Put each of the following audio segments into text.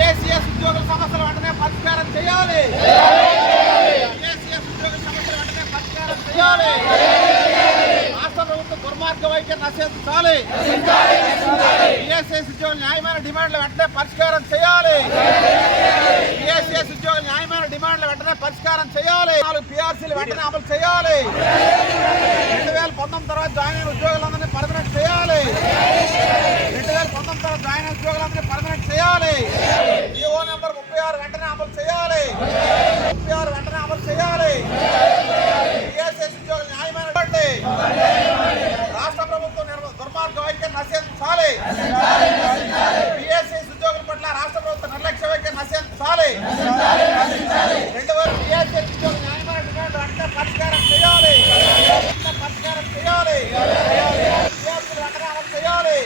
PSCS ఉద్యోగుల సమస్యలు వెంటనే పరిష్కారం చేయాలి. PSCS ఉద్యోగుల సమస్యలు వెంటనే పరిష్కారం చేయాలి. రాష్ట్ర ప్రభుత్వం దుర్మార్గ వైఖరి నశించాలి. PSCS ఉద్యోగుల న్యాయమైన డిమాండ్లు వెంటనే పరిష్కారం చేయాలి. PSCS ఉద్యోగుల న్యాయమైన డిమాండ్లు వెంటనే పరిష్కారం చేయాలి. 4 PRCలు వెంటనే అమలు చేయాలి. 2019 తర్వాత జాయిన్ అయిన ఉద్యోగులందరినీ పర్మనెంట్ చేయాలి. 2019 తర్వాత జాయిన్ అయిన ఉద్యోగులందరినీ పర్మనెంట్ చేయాలి. జీవో నెంబర్ 36 వెంటనే అమలు చేయాలి. 36 వెంటనే అమలు చేయాలి. PSCS ఉద్యోగుల న్యాయమైన రాష్ట్ర ప్రభుత్వం దుర్మార్గ వైఖరి నశించాలి. PSCS ఉద్యోగుల పట్ల రాష్ట్ర ప్రభుత్వం నిర్లక్ష్య వైఖరి నశించాలి. 2000 PSCS ఉద్యోగుల న్యాయమైన డిమాండ్ వెంటనే పరిష్కారం చేయాలి. పరిష్కారం చేయాలి. PRCలు వెంటనే అమలు చేయాలి.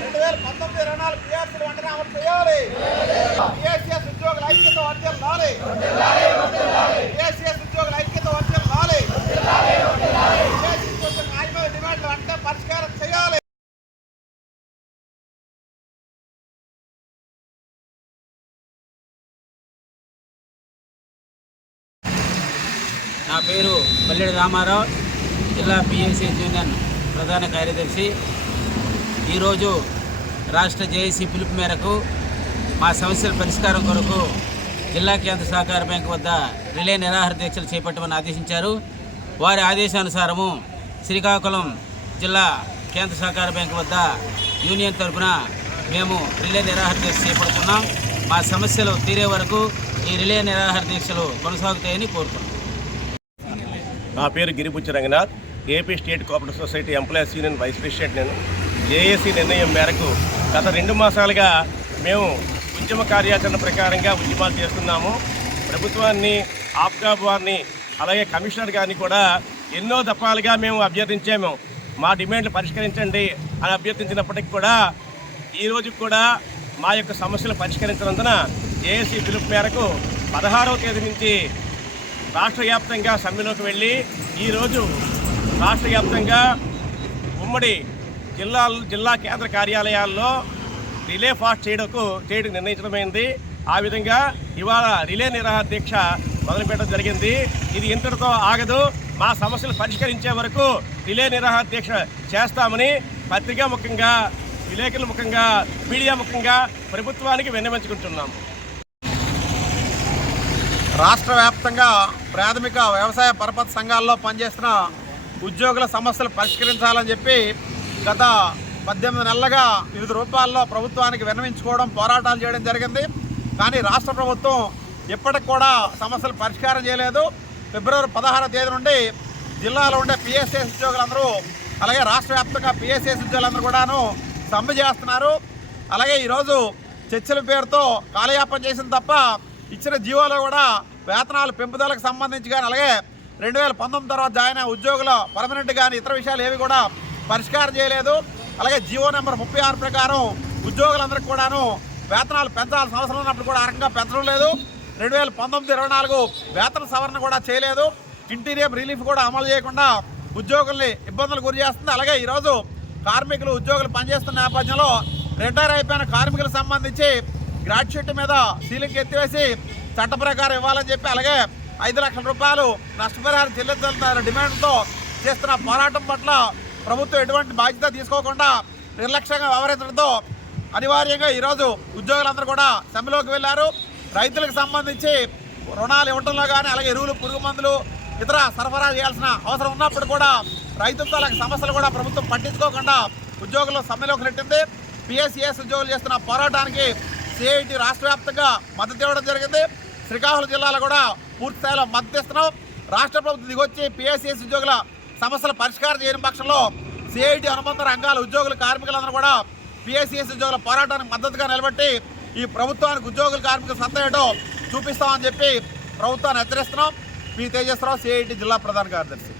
2019-24 PRCలు వెంటనే అమలు చేయాలి. PSCS ఉద్యోగుల ఐక్యత వర్ధిల్లాలి. PSCS ఉద్యోగుల ఐక్యత వర్ధిల్లాలి. PSCS ఉద్యోగుల న్యాయమైన డిమాండ్లు వెంటనే పరిష్కారం చేయాలి. నా పేరు పల్లెడి రామారావు, జిల్లా PSCS యూనియన్ ప్రధాన కార్యదర్శి. ఈరోజు రాష్ట్ర జేఏసీ పిలుపు మేరకు మా సమస్యల పరిష్కారం కొరకు జిల్లా కేంద్ర సహకార బ్యాంకు వద్ద రిలే నిరాహార దీక్షలు చేపట్టమని ఆదేశించారు. వారి ఆదేశానుసారము శ్రీకాకుళం జిల్లా కేంద్ర సహకార బ్యాంకు వద్ద యూనియన్ తరఫున మేము రిలే నిరాహార దీక్ష చేపడుతున్నాం. మా సమస్యలు తీరే వరకు ఈ రిలే నిరాహార దీక్షలు కొనసాగుతాయని కోరుతున్నాం. నా పేరు Giripuchi Ranganath, AP state cooperative society employees union vice president. నేను జేఏసీ నిర్ణయం మేరకు గత 2 మాసాలుగా మేము ఉద్యమ కార్యాచరణ ప్రకారంగా ఉద్యమాలు చేస్తున్నాము. ప్రభుత్వాన్ని, ఆప్కాబ్ వారిని, అలాగే కమిషనర్ గారిని కూడా ఎన్నో దఫాలుగా మేము అభ్యర్థించాము. మా డిమాండ్లు పరిష్కరించండి అని అభ్యర్థించినప్పటికీ కూడా ఈరోజు కూడా మా యొక్క సమస్యలు పరిష్కరించినందున జేఏసీ పిలుపు మేరకు 16వ తేదీ నుంచి రాష్ట్ర వ్యాప్తంగా సమ్మెలోకి వెళ్ళి ఈరోజు రాష్ట్ర వ్యాప్తంగా ఉమ్మడి జిల్లా కేంద్ర కార్యాలయాల్లో రిలే ఫాస్ట్ చేయడం నిర్ణయించడమైంది. ఆ విధంగా ఇవాళ రిలే నిరాహార దీక్ష మొదలుపెట్టడం జరిగింది. ఇది ఇంతటితో ఆగదు. మా సమస్యలు పరిష్కరించే వరకు రిలే నిరాహార దీక్ష చేస్తామని పత్రికా ముఖంగా, విలేకరుల ముఖంగా, మీడియా ముఖంగా ప్రభుత్వానికి విన్నవించుకుంటున్నాము. రాష్ట్ర వ్యాప్తంగా ప్రాథమిక వ్యవసాయ పరపతి సంఘాల్లో పనిచేస్తున్న ఉద్యోగుల సమస్యలు పరిష్కరించాలని చెప్పి గత 18 నెలలుగా వివిధ రూపాల్లో ప్రభుత్వానికి విన్నవించుకోవడం, పోరాటాలు చేయడం జరిగింది. కానీ రాష్ట్ర ప్రభుత్వం ఇప్పటికి కూడా సమస్యలు పరిష్కారం చేయలేదు. ఫిబ్రవరి 16వ తేదీ నుండి జిల్లాలో ఉండే PSCS ఉద్యోగులందరూ, అలాగే రాష్ట్ర వ్యాప్తంగా PSCS ఉద్యోగులందరూ కూడాను సమ్మె చేస్తున్నారు. అలాగే ఈరోజు చర్చల పేరుతో కాలయాపన చేసింది తప్ప ఇచ్చిన జీవోలో కూడా వేతనాలు పెంపుదలకు సంబంధించి కానీ, అలాగే 2019 తర్వాత జాయిన్ అయిన ఉద్యోగుల పర్మనెంట్ కానీ ఇతర విషయాలు ఏవి కూడా పరిష్కారం చేయలేదు. అలాగే జీవో నెంబర్ 36 ప్రకారం ఉద్యోగులందరికీ కూడాను వేతనాలు పెంచాల్సిన అవసరం ఉన్నప్పుడు కూడా ఆ రకంగా పెంచడం లేదు. 2019-24 వేతన సవరణ కూడా చేయలేదు. ఇంటీరియం రిలీఫ్ కూడా అమలు చేయకుండా ఉద్యోగుల్ని ఇబ్బందులు గురి చేస్తుంది. అలాగే ఈరోజు కార్మికులు, ఉద్యోగులు పనిచేస్తున్న నేపథ్యంలో రిటైర్ అయిపోయిన కార్మికులకు సంబంధించి గ్రాట్యుటీ మీద సీలింగ్ ఎత్తివేసి చట్ట ప్రకారం ఇవ్వాలని చెప్పి, అలాగే 5 లక్షల రూపాయలు నష్టపరిహారం చెల్లించాలన్న డిమాండ్తో చేస్తున్న పోరాటం పట్ల ప్రభుత్వం ఎటువంటి బాధ్యత తీసుకోకుండా నిర్లక్ష్యంగా వ్యవహరించడంతో అనివార్యంగా ఈరోజు ఉద్యోగులందరూ కూడా సమ్మెలోకి వెళ్ళారు. రైతులకు సంబంధించి రుణాలు ఇవ్వడంలో కానీ, అలాగే ఎరువులు, పురుగు మందులు ఇతర సరఫరా చేయాల్సిన అవసరం ఉన్నప్పుడు కూడా రైతులతో అలాగే సమస్యలు కూడా ప్రభుత్వం పట్టించుకోకుండా ఉద్యోగులు సమ్మెలోకి నెట్టింది. PSCS ఉద్యోగులు చేస్తున్న పోరాటానికి CIT రాష్ట్ర వ్యాప్తంగా మద్దతు ఇవ్వడం జరిగింది. శ్రీకాకుళం జిల్లాలో కూడా పూర్తి స్థాయిలో మద్దతు ఇస్తున్నాం. రాష్ట్ర ప్రభుత్వం దిగొచ్చి PSCS ఉద్యోగుల సమస్యల పరిష్కారం చేయని పక్షంలో CIT అనుబంధ రంగాల ఉద్యోగులు, కార్మికులందరూ కూడా PSCS ఉద్యోగుల పోరాటానికి మద్దతుగా నిలబెట్టి ఈ ప్రభుత్వానికి ఉద్యోగుల, కార్మికుల సత్తా ఏంటో చూపిస్తామని చెప్పి ప్రభుత్వాన్ని హెచ్చరిస్తున్నాం. పి తేజస్రావు, సిఐటి జిల్లా ప్రధాన కార్యదర్శి.